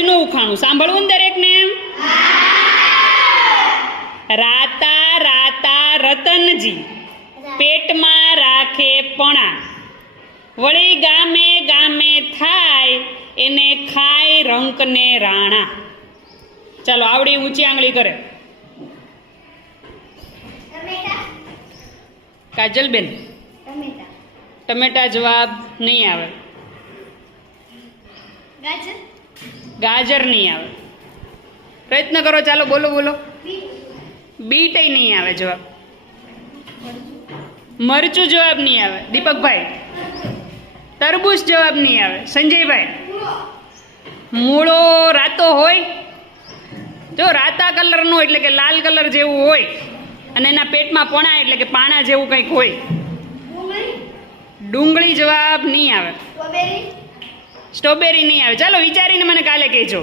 આજનું ઉખાણું. સાંભળવું ને દરેકને? રાતા રાતા રતનજી પેટમાં રાખે પણા. વળી ગામે ગામે થાય એને ખાય રંકને રાણા. ચાલો આવડી ઊંચી આંગળી કરે. કાજલબેન ટમેટા. ટમેટા જવાબ નહીં આવે. ગાજર? ગાજર નહીં આવે. પ્રયત્ન કરો, ચાલો બોલો બોલો. બીટ નહીં આવે, જવાબ. મરચું જવાબ નહીં આવે. દીપકભાઈ. તરબૂચ જવાબ નહીં આવે. સંજયભાઈ. મૂળો રાતો હોય, જો રાતા કલરનું એટલે કે લાલ કલર જેવું હોય, અને એના પેટમાં પણા એટલે કે પાણા જેવું કંઈક હોય, ડુંગળી જવાબ નહીં આવે. સ્ટ્રોબેરી નહીં આવે. ચાલો વિચારીને મને કાલે કહેજો.